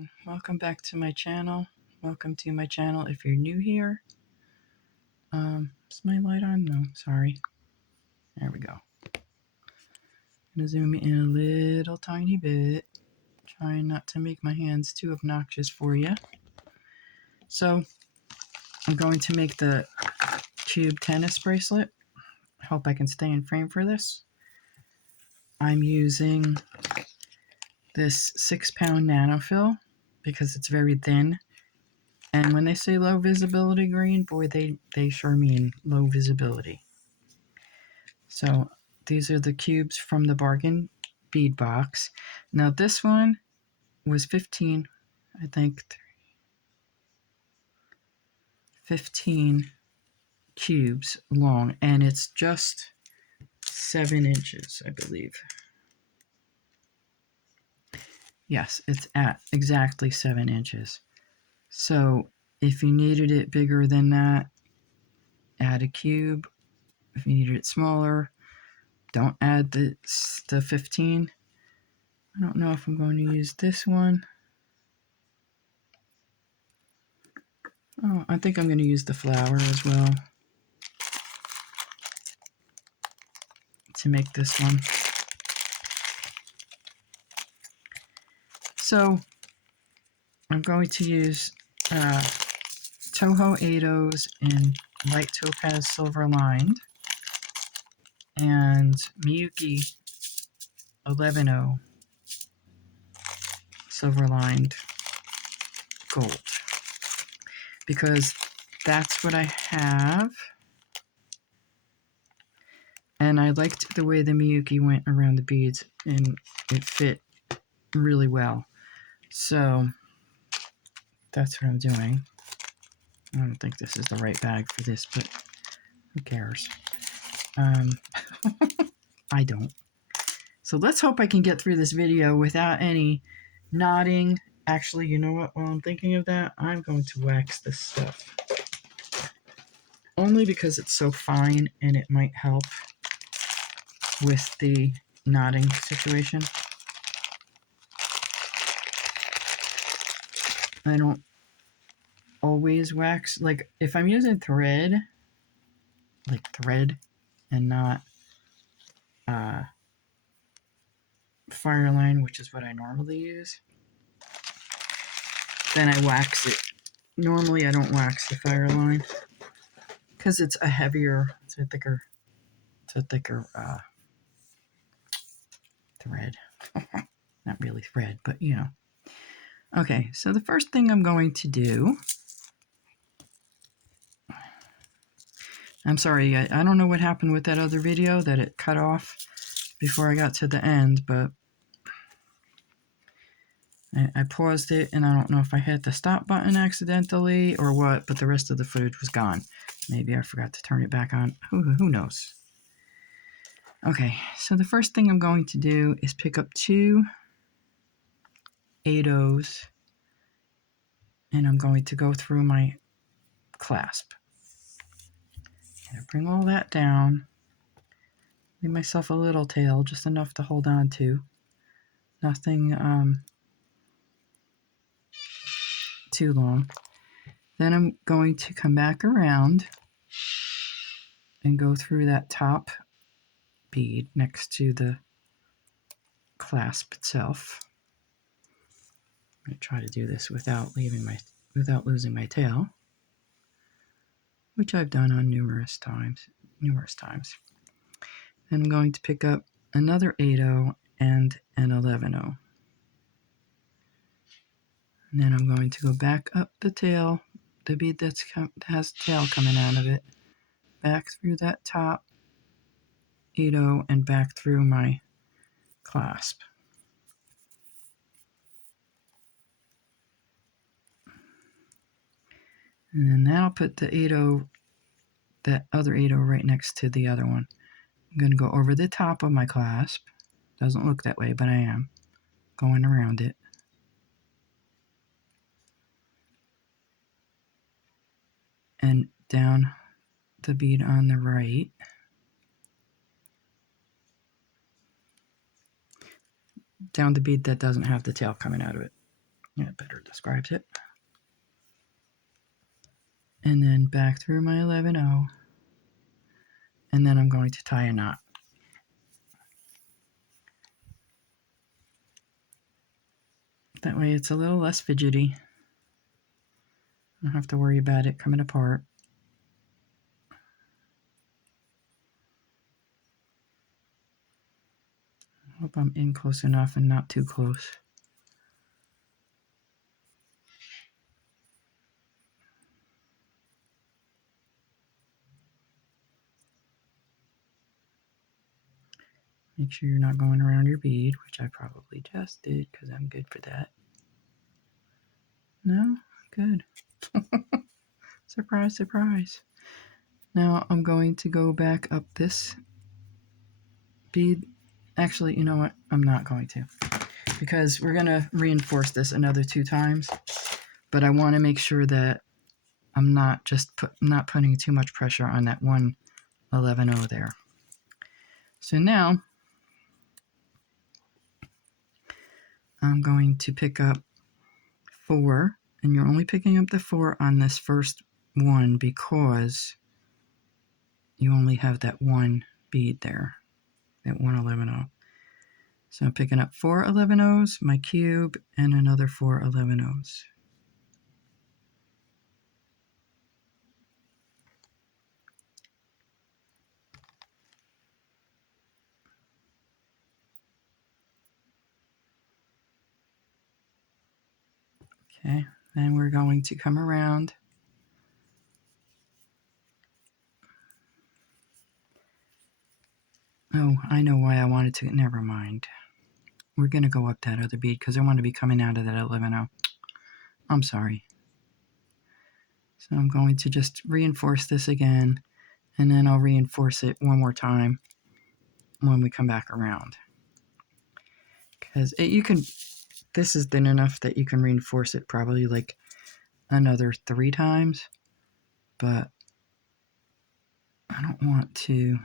everyone, welcome back to my channel. Welcome to my channel if you're new here. Is my light on? No, sorry. There we go. I'm gonna zoom in a little tiny bit, trying not to make my hands too obnoxious for you. So I'm going to make the cube tennis bracelet. I hope I can stay in frame for this. I'm using this 6-pound nanofill because it's very thin. And when they say low visibility green, boy, they sure mean low visibility. So these are the cubes from the Bargain Bead Box. Now this one was 15, I think, 15 cubes long, and it's just 7 inches, I believe. Yes, it's at exactly 7 inches. So if you needed it bigger than that, add a cube. If you needed it smaller, don't add the 15. I don't know if I'm going to use this one. Oh, I think I'm going to use the flower as well to make this one. So I'm going to use Toho 8Os in light topaz silver lined and Miyuki 11O silver lined gold, because that's what I have, and I liked the way the Miyuki went around the beads and it fit really well. So that's what I'm doing. I don't think this is the right bag for this, but who cares? I don't. So let's hope I can get through this video without any nodding. Actually, you know what? While I'm thinking of that, I'm going to wax this stuff. Only because it's so fine and it might help with the knotting situation. I don't always wax. Like, if I'm using thread, like thread and not Fireline, which is what I normally use, then I wax it. Normally I don't wax the Fireline because it's a heavier, it's a thicker thread. Not really thread, but you know. Okay, so the first thing I'm going to do, I'm sorry, I don't know what happened with that other video, that it cut off before I got to the end, but I paused it, and I don't know if I hit the stop button accidentally or what, but the rest of the footage was gone. Maybe I forgot to turn it back on. Who knows? Okay, so the first thing I'm going to do is pick up 2 8Os, and I'm going to go through my clasp. And bring all that down. Leave myself a little tail, just enough to hold on to. Nothing too long. Then I'm going to come back around and go through that top bead next to the clasp itself. I'm going to try to do this without losing my tail, which I've done on numerous times. Then I'm going to pick up another 8O and an 11O. And then I'm going to go back up the tail, the bead that has tail coming out of it, back through that top 8O and back through my clasp. And then that'll put the 8O, that other 8O right next to the other one. I'm going to go over the top of my clasp. Doesn't look that way, but I am going around it. And down the bead on the right. Down the bead that doesn't have the tail coming out of it. That better describes it. And then back through my 11-0, and then I'm going to tie a knot. That way it's a little less fidgety. I don't have to worry about it coming apart. Hope I'm in close enough and not too close. Make sure you're not going around your bead, which I probably just did because I'm good for that. No? Good. Surprise, surprise. Now I'm going to go back up this bead. Actually, you know what? I'm not going to, because we're going to reinforce this another 2 times, but I want to make sure that I'm not not putting too much pressure on that 111-0 there. So now I'm going to pick up 4, and you're only picking up the 4 on this first one because you only have that one bead there, that 111-0. So I'm picking up 4 11-0s, my cube, and another 4 11-0s. Okay, then we're going to come around. Oh, I know why I wanted to. Never mind. We're going to go up that other bead because I want to be coming out of that 11-0. I'm sorry. So I'm going to just reinforce this again, and then I'll reinforce it one more time when we come back around. Because this is thin enough that you can reinforce it probably like another 3 times, but I don't want to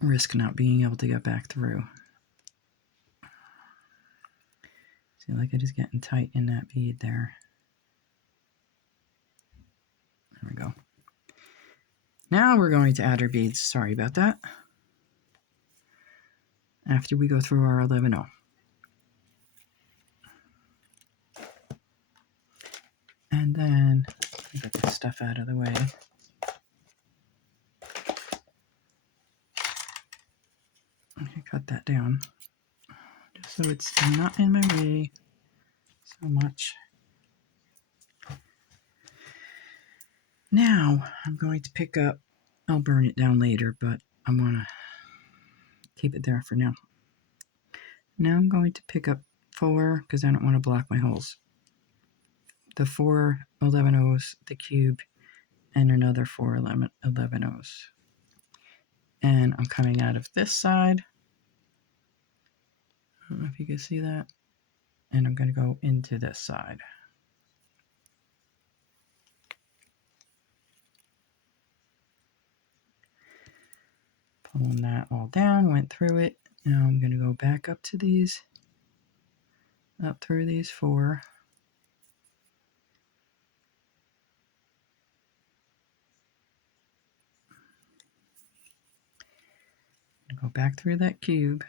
risk not being able to get back through. See, like it is getting tight in that bead there. There we go. Now we're going to add our beads. Sorry about that. After we go through our 11-0. And then get this stuff out of the way. I can cut that down just so it's not in my way so much. Now I'm going to pick up, I'll burn it down later, but I want to keep it there for now. Now I'm going to pick up 4, because I don't want to block my holes. The 4 11-0s, the cube, and another 4 11-0s. And I'm coming out of this side. I don't know if you can see that. And I'm going to go into this side. Pulling that all down, went through it. Now I'm going to go back up to these, up through these 4. Go back through that cube,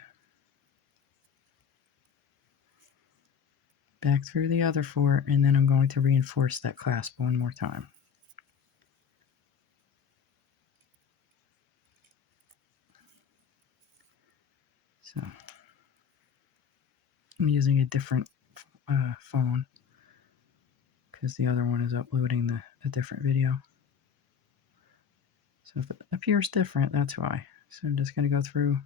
back through the other 4, and then I'm going to reinforce that clasp one more time. So I'm using a different phone because the other one is uploading a different video. So if it appears different, that's why. So I'm just going to go through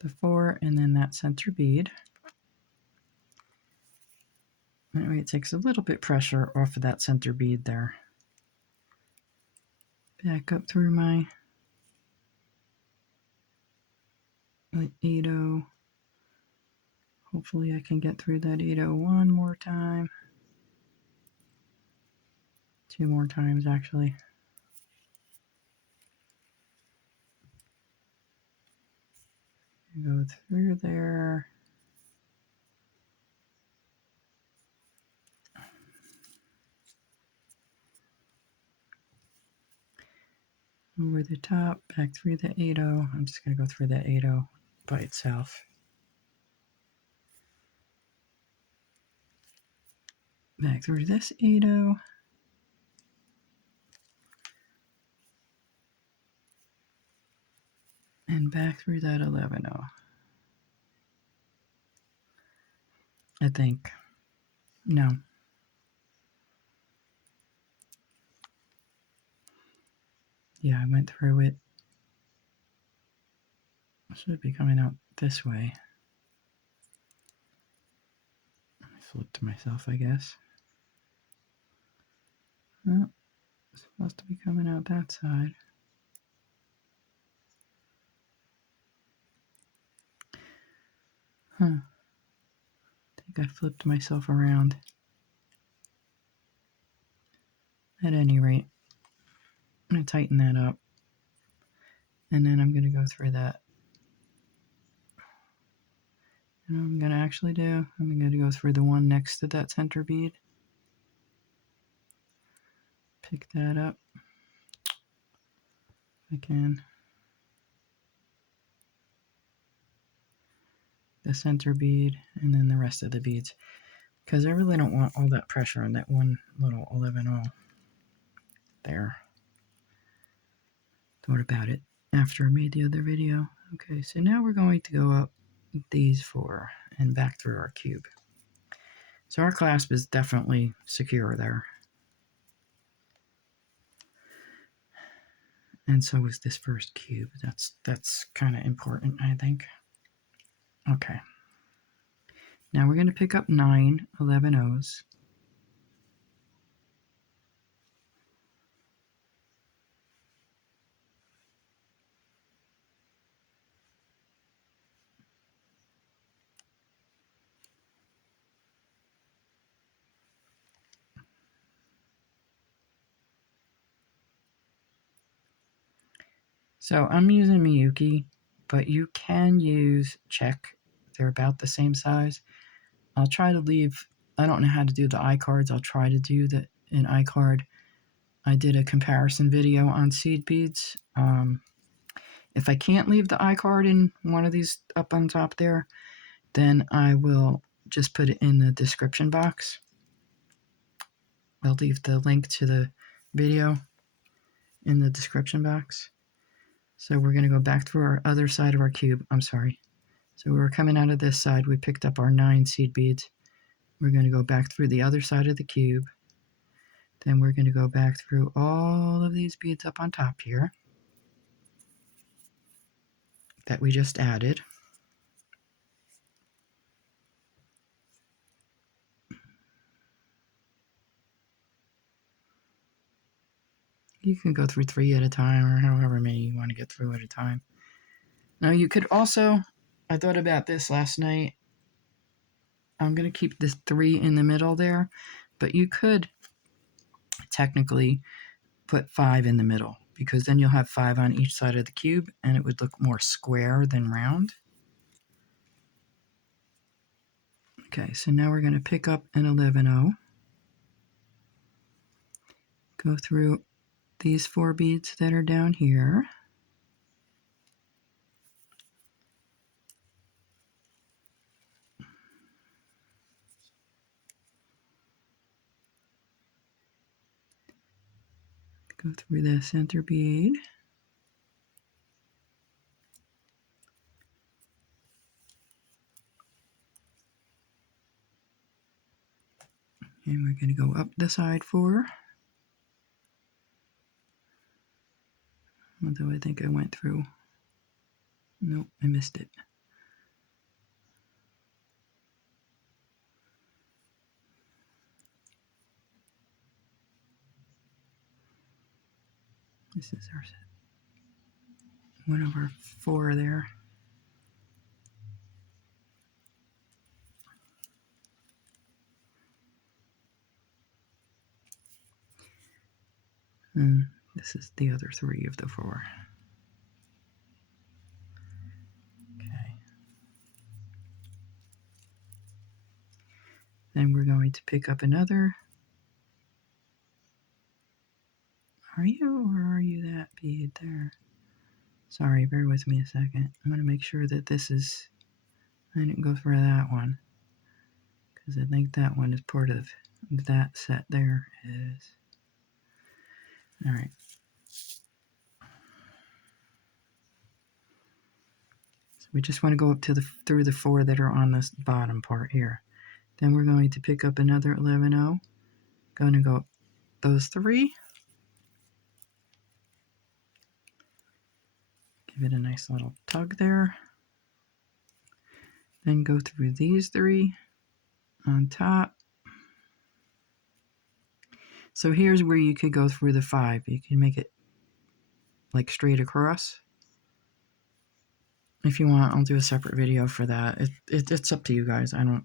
the 4 and then that center bead. That way it takes a little bit pressure off of that center bead there. Back up through my 8-0. Hopefully I can get through that 8-0 one more time. 2 more times actually. Go through there. Over the top, back through the 8/0. I'm just going to go through that 8/0 by itself. Back through this 8/0. And back through that 11/0. I think. No. Yeah, I went through it. Should be coming out this way. I flipped myself, I guess. Well, it's supposed to be coming out that side. Huh. I think I flipped myself around. At any rate, I'm going to tighten that up. And then I'm going to go through that. And what I'm going to actually do, I'm going to go through the one next to that center bead. Pick that up if I can. The center bead and then the rest of the beads. Because I really don't want all that pressure on that one little 11/0 there. Thought about it after I made the other video. Okay, so now we're going to go up these 4 and back through our cube. So our clasp is definitely secure there. And so is this first cube. That's kind of important, I think. Okay. Now we're going to pick up 9 11/0s. So I'm using Miyuki, but you can use check. They're about the same size. I'll try to leave, I don't know how to do the iCards. I'll try to do an iCard. I did a comparison video on seed beads. If I can't leave the iCard in one of these up on top there, then I will just put it in the description box. I'll leave the link to the video in the description box. So we're going to go back through our other side of our cube. I'm sorry. So we were coming out of this side. We picked up our 9 seed beads. We're going to go back through the other side of the cube. Then we're going to go back through all of these beads up on top here that we just added. You can go through 3 at a time or however many you want to get through at a time. Now you could also, I thought about this last night. I'm going to keep this 3 in the middle there, but you could technically put 5 in the middle because then you'll have 5 on each side of the cube and it would look more square than round. Okay, so now we're going to pick up an 11/0. Go through these 4 beads that are down here. Go through the center bead. And we're going to go up the side 4. Although I think I went through. Nope, I missed it. This is our one of our 4 there. And this is the other 3 of the 4. Okay. Then we're going to pick up another. Are you, or are you that bead there? Sorry, bear with me a second. I'm going to make sure that this is, I didn't go for that one, because I think that one is part of that set there. Is all right. So we just want to go up to through the 4 that are on this bottom part here. Then we're going to pick up another 11-0. Going to go up those 3. Give it a nice little tug there. Then go through these 3 on top. So here's where you could go through the 5. You can make it like straight across. If you want, I'll do a separate video for that. It's up to you guys. I don't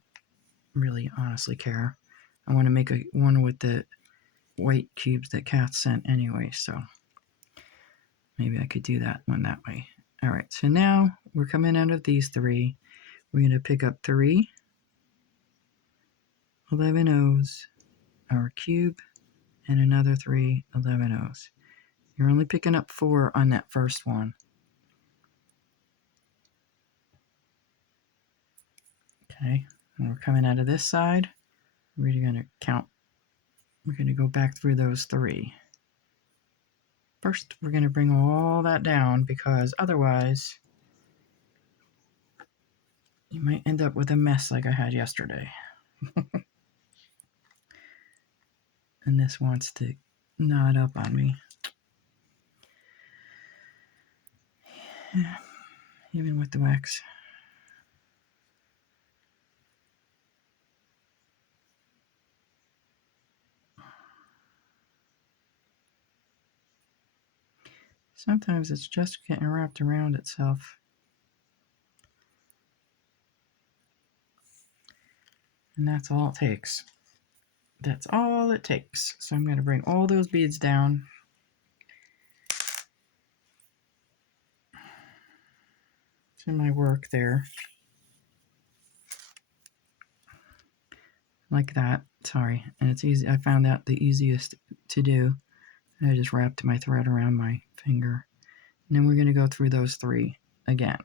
really honestly care. I want to make one with the white cubes that Kat sent anyway, so maybe I could do that one that way. All right, so now we're coming out of these 3. We're going to pick up 3 11-0s, our cube, and another 3 11-0s. You're only picking up 4 on that first one. Okay, and we're coming out of this side. We're going to count. We're going to go back through those 3. First, we're going to bring all that down because otherwise you might end up with a mess like I had yesterday. And this wants to knot up on me. Even with the wax. Sometimes it's just getting wrapped around itself. And that's all it takes. That's all it takes. So I'm going to bring all those beads down. To my work there. Like that. Sorry. And it's easy. I found that the easiest to do. I just wrapped my thread around my finger. And then we're going to go through those 3 again.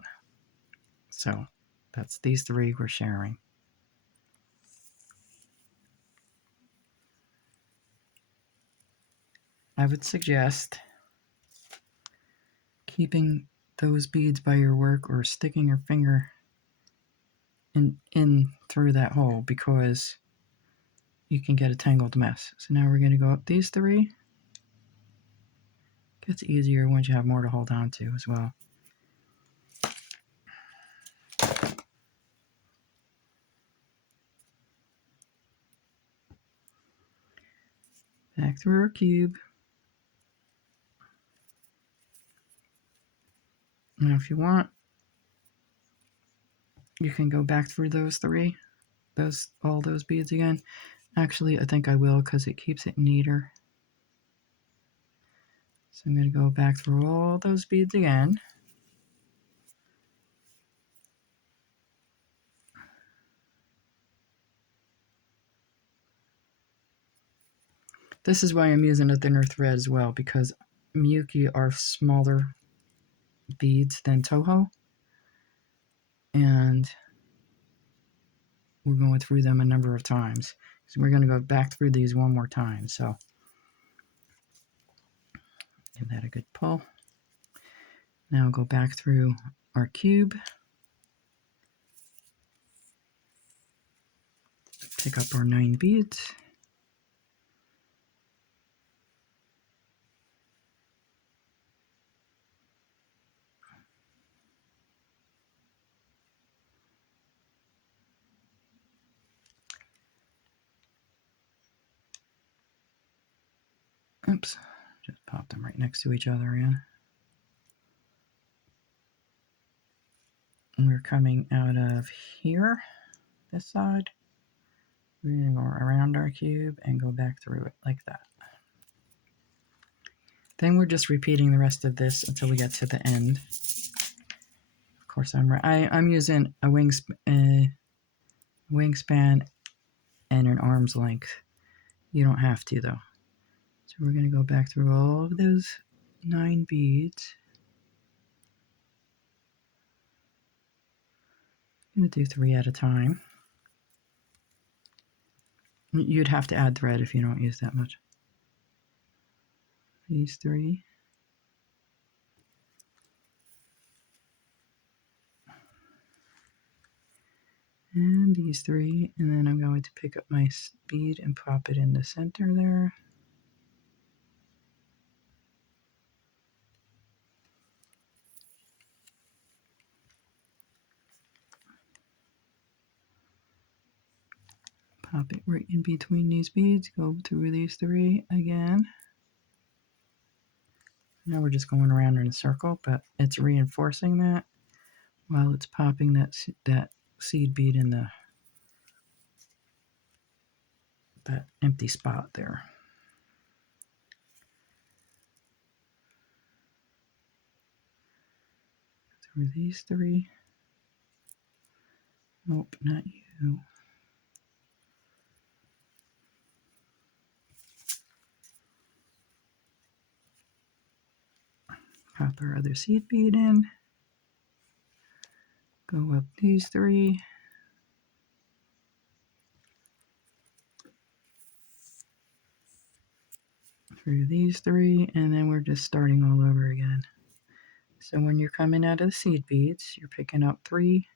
So that's these 3 we're sharing. I would suggest keeping those beads by your work or sticking your finger in through that hole because you can get a tangled mess. So now we're going to go up these 3. Gets easier once you have more to hold on to as well. Back through our cube. Now if you want, you can go back through those 3, all those beads again. Actually, I think I will because it keeps it neater. So I'm going to go back through all those beads again. This is why I'm using a thinner thread as well, because Miyuki are smaller beads than Toho. And we're going through them a number of times. So we're going to go back through these one more time. So give that a good pull. Now go back through our cube. Pick up our 9 beads. Oops, just popped them right next to each other again. We're coming out of here, this side. We're going to go around our cube and go back through it like that. Then we're just repeating the rest of this until we get to the end. Of course, I'm using a wingspan and an arm's length. You don't have to though. So we're going to go back through all of those 9 beads. I'm going to do 3 at a time. You'd have to add thread if you don't use that much. These 3. And these 3. And then I'm going to pick up my bead and pop it in the center there. Pop it right in between these beads. Go through these 3 again. Now we're just going around in a circle, but it's reinforcing that while it's popping that seed bead in that empty spot there. Through these 3. Nope, not you. Pop our other seed bead in. Go up these 3. Through these 3, and then we're just starting all over again. So when you're coming out of the seed beads, you're picking up 3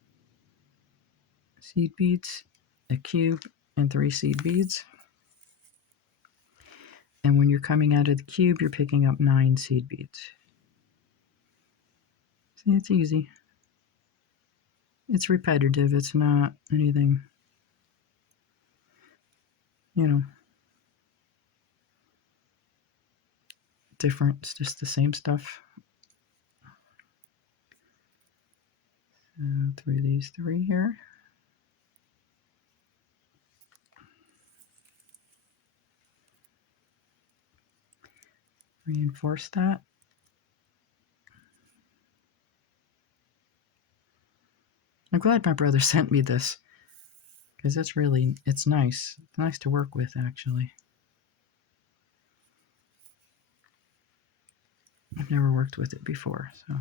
seed beads, a cube, and 3 seed beads. And when you're coming out of the cube, you're picking up 9 seed beads. See, it's easy. It's repetitive. It's not anything, different. It's just the same stuff. So through these 3 here. Reinforce that. I'm glad my brother sent me this because it's nice. It's nice to work with, actually. I've never worked with it before, so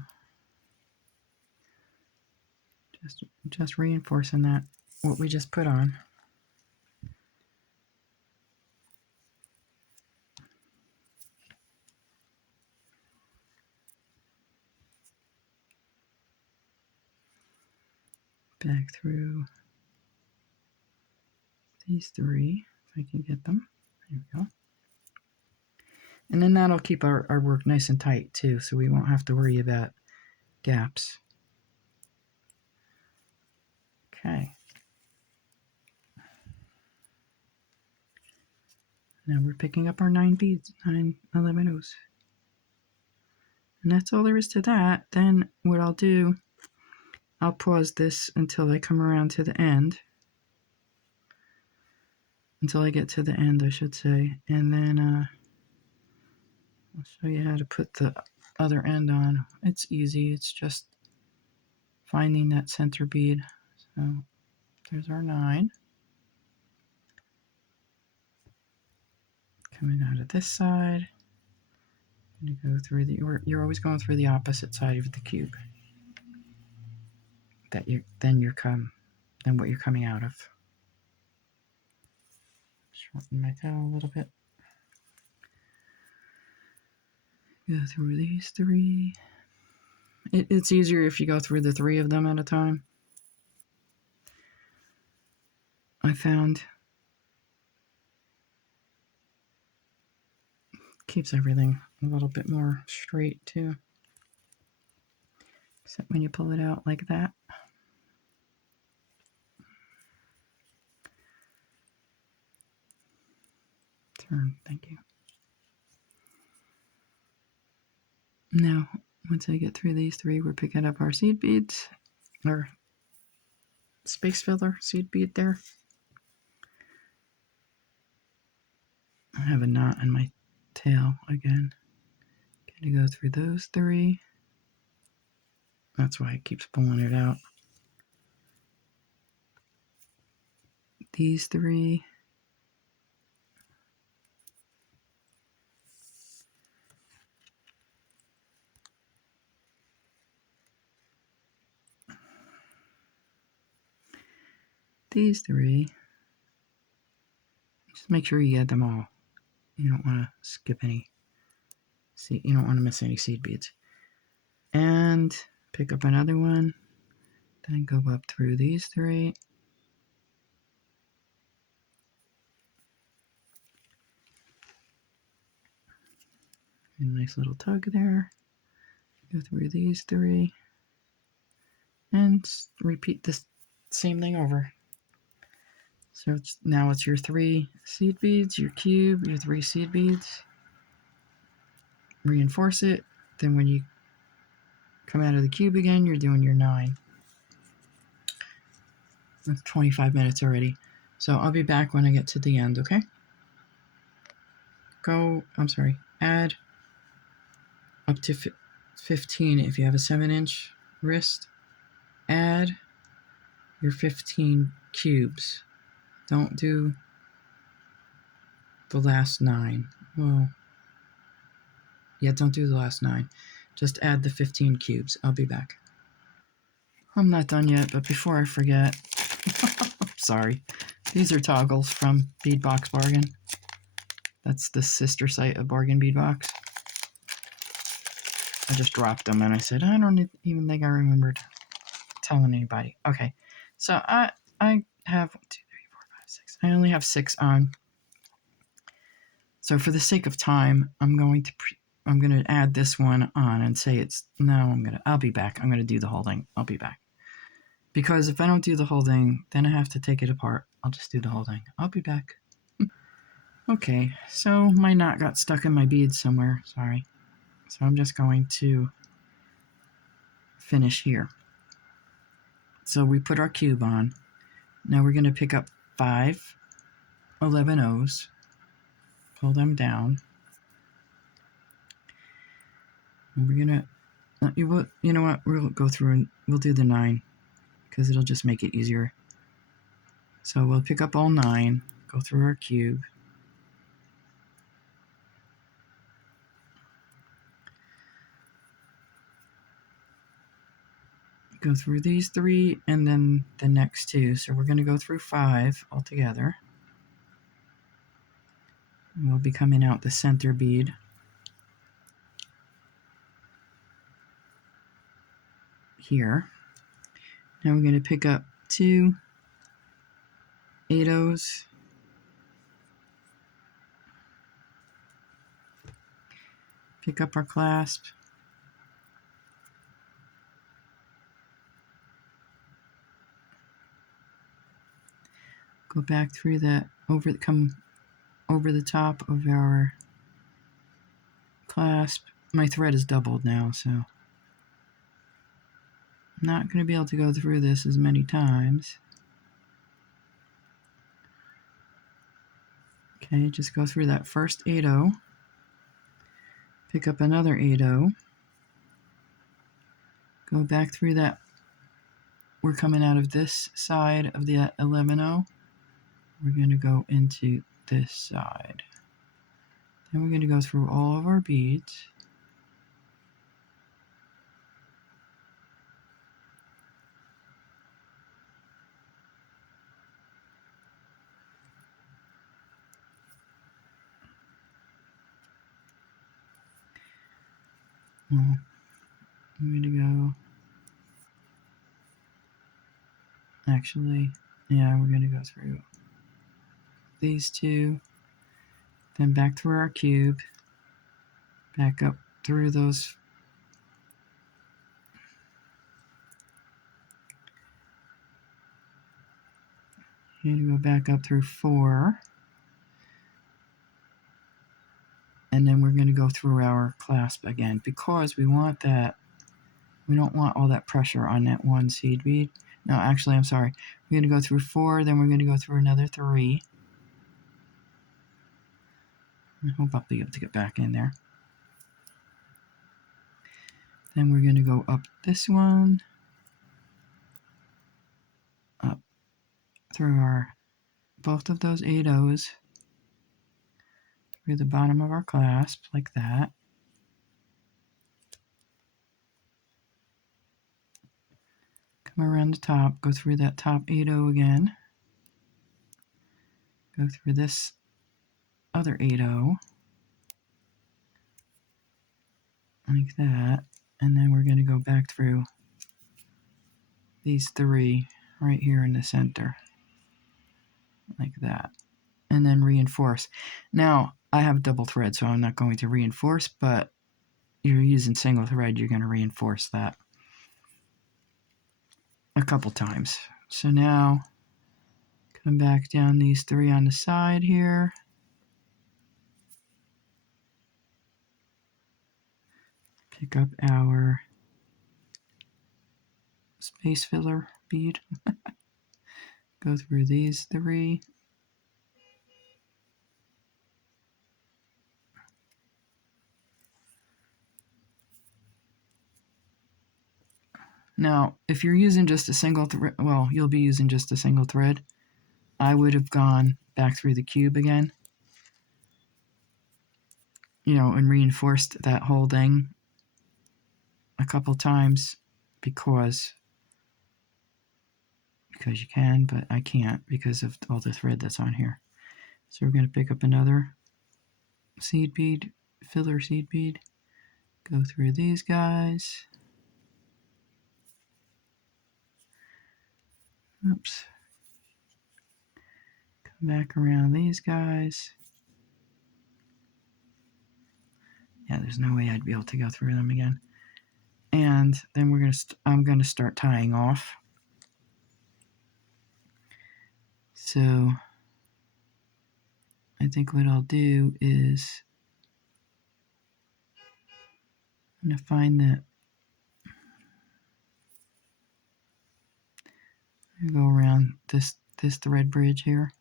just reinforcing that, what we just put on. Back through these 3, if I can get them. There we go. And then that'll keep our work nice and tight too, so we won't have to worry about gaps. Okay. Now we're picking up our 9 beads, 9 11-ohs. And that's all there is to that. Then what I'll do, I'll pause this until I come around to the end. Until I get to the end, I should say. And then I'll show you how to put the other end on. It's easy. It's just finding that center bead. So there's our 9. Coming out of this side. I'm going to go through you're always going through the opposite side of the cube. Than what you're coming out of. Shorten my tail a little bit. Go through these 3. It's easier if you go through the 3 of them at a time. I found keeps everything a little bit more straight too. Except when you pull it out like that. Turn, thank you. Now, once I get through these 3, we're picking up our seed beads, or space filler seed bead there. I have a knot in my tail again. Gonna go through those 3. That's why it keeps pulling it out. These 3. these 3. Just make sure you get them all. You don't want to skip any. See, you don't want to miss any seed beads. And pick up another one. Then go up through these 3. A nice little tug there. Go through these 3. And repeat this same thing over. So now it's your 3 seed beads, your cube, your 3 seed beads. Reinforce it. Then when you come out of the cube again, you're doing your 9. That's 25 minutes already. So I'll be back when I get to the end, okay? Add up to 15 if you have a 7-inch wrist. Add your 15 cubes. Don't do the last 9. Well, yeah, don't do the last 9. Just add the 15 cubes. I'll be back. I'm not done yet, but before I forget, sorry. These are toggles from Bead Box Bargain. That's the sister site of Bargain Bead Box. I just dropped them and I said, I don't even think I remembered telling anybody. Okay, so I have 1, 2, 3, 4, 5, 6. I only have 6 on. So for the sake of time, I'm going to add this one on and say I'll be back. I'm going to do the whole thing. I'll be back. Because if I don't do the whole thing, then I have to take it apart. I'll just do the whole thing. I'll be back. Okay, so my knot got stuck in my beads somewhere. Sorry. So I'm just going to finish here. So we put our cube on. Now we're going to pick up 5 11/0s, pull them down, and we're going to, you know what, we'll go through and we'll do the 9 because it'll just make it easier. So we'll pick up all 9, go through our cube, go through these 3 and then the next 2. So we're going to go through 5 altogether. And we'll be coming out the center bead here. Now we're going to pick up 2 8/0s, pick up our clasp, go back through that, come over the top of our clasp. My thread is doubled now, so I'm not going to be able to go through this as many times. Okay, just go through that first 8/0, pick up another 8/0, go back through that. We're coming out of this side of the 11/0. We're going to go into this side. Then we're going to go through all of our beads. Well, I'm going to go. Actually, yeah, we're going to go through these 2, then back through our cube, back up through those. You're going to go back up through 4. And then we're going to go through our clasp again because we want that. We don't want all that pressure on that one seed bead. No, actually, I'm sorry. We're going to go through 4, then we're going to go through another 3. I hope I'll be able to get back in there. Then we're going to go up this one, up through both of those 8/0s, through the bottom of our clasp, like that. Come around the top, go through that top 8/0 again. go through this other 8/0 like that, and then we're going to go back through these 3 right here in the center like that, and then reinforce. Now I have double thread, so I'm not going to reinforce, but you're using single thread, you're going to reinforce that a couple times. So now come back down these 3 on the side here, pick up our space filler bead, go through these 3, now if you're using just a single thread, well, you'll be using just a single thread, I would have gone back through the cube again, and reinforced that whole thing a couple times because you can, but I can't because of all the thread that's on here. So we're going to pick up another seed bead, filler seed bead, go through these guys. Oops. Come back around these guys. Yeah, there's no way I'd be able to go through them again. And then I'm going to start tying off. So I think what I'll do is I'm going to find that. Go around this thread bridge here.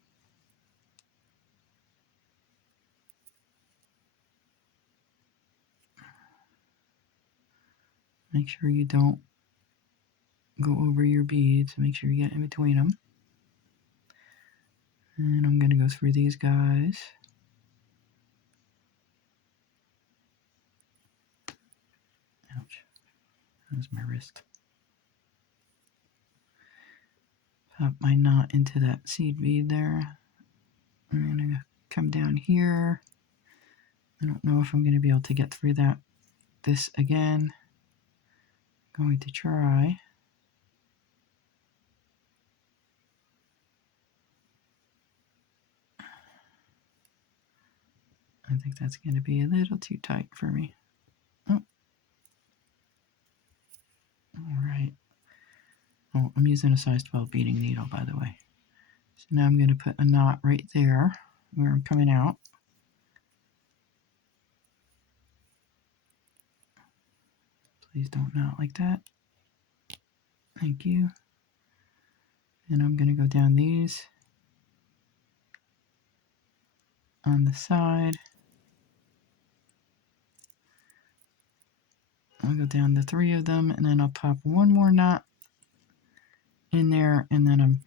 Make sure you don't go over your beads. Make sure you get in between them. And I'm going to go through these guys. Ouch. That was my wrist. Pop my knot into that seed bead there. I'm going to come down here. I don't know if I'm going to be able to get through this again. I'm going to try. I think that's going to be a little too tight for me. Oh. All right. Oh, I'm using a size 12 beading needle, by the way. So now I'm going to put a knot right there where I'm coming out. Please don't knot like that. Thank you. And I'm going to go down these on the side. I'll go down the 3 of them, and then I'll pop one more knot in there, and then I'm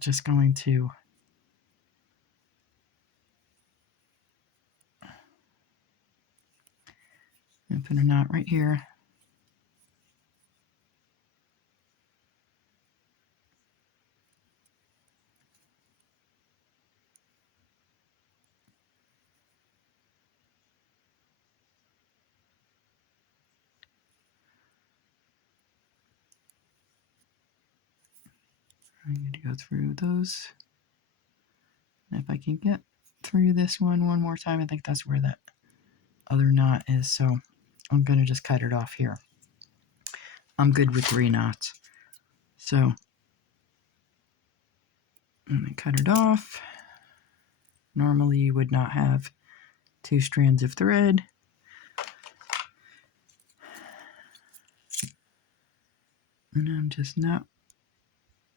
just going to put a knot right here. I'm going to go through those. And if I can get through this one more time, I think that's where that other knot is. So I'm going to just cut it off here. I'm good with 3 knots. So I'm going to cut it off. Normally you would not have 2 strands of thread. And I'm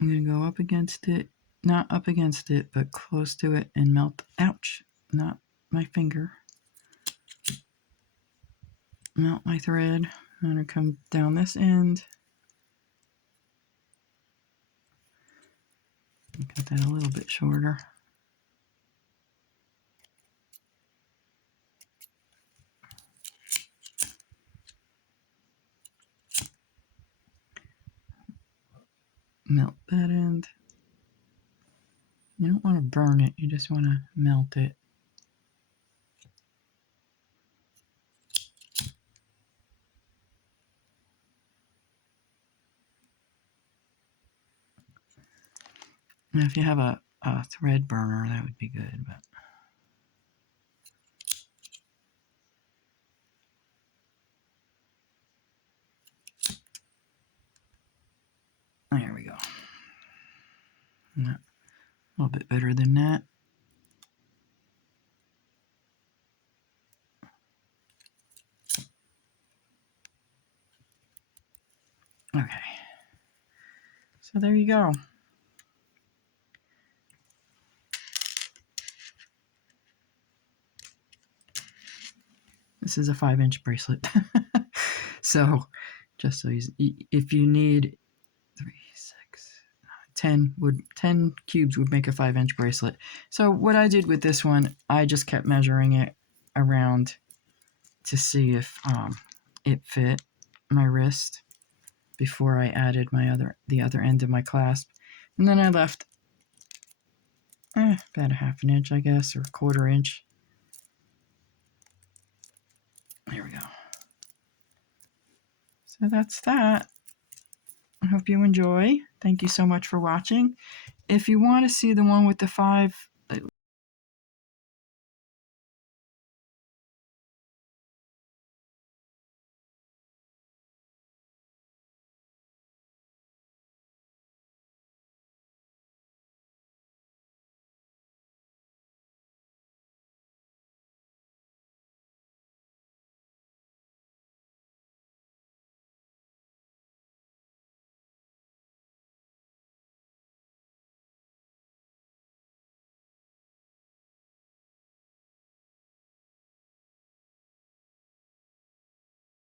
going to go up against it, not up against it, but close to it and melt. Ouch, not my finger. Melt my thread. I'm going to come down this end. Cut that a little bit shorter. Melt that end. You don't want to burn it, you just want to melt it. And if you have a thread burner, that would be good. But there we go. A little bit better than that. Okay. So there you go. This is a 5-inch bracelet. So just so if you need 3, 6, 10 cubes would make a 5-inch bracelet. So what I did with this one, I just kept measuring it around to see if it fit my wrist before I added the other end of my clasp. And then I left about a 1/2 inch, I guess, or 1/4 inch. There we go. So that's that. I hope you enjoy. Thank you so much for watching. If you want to see the one with the 5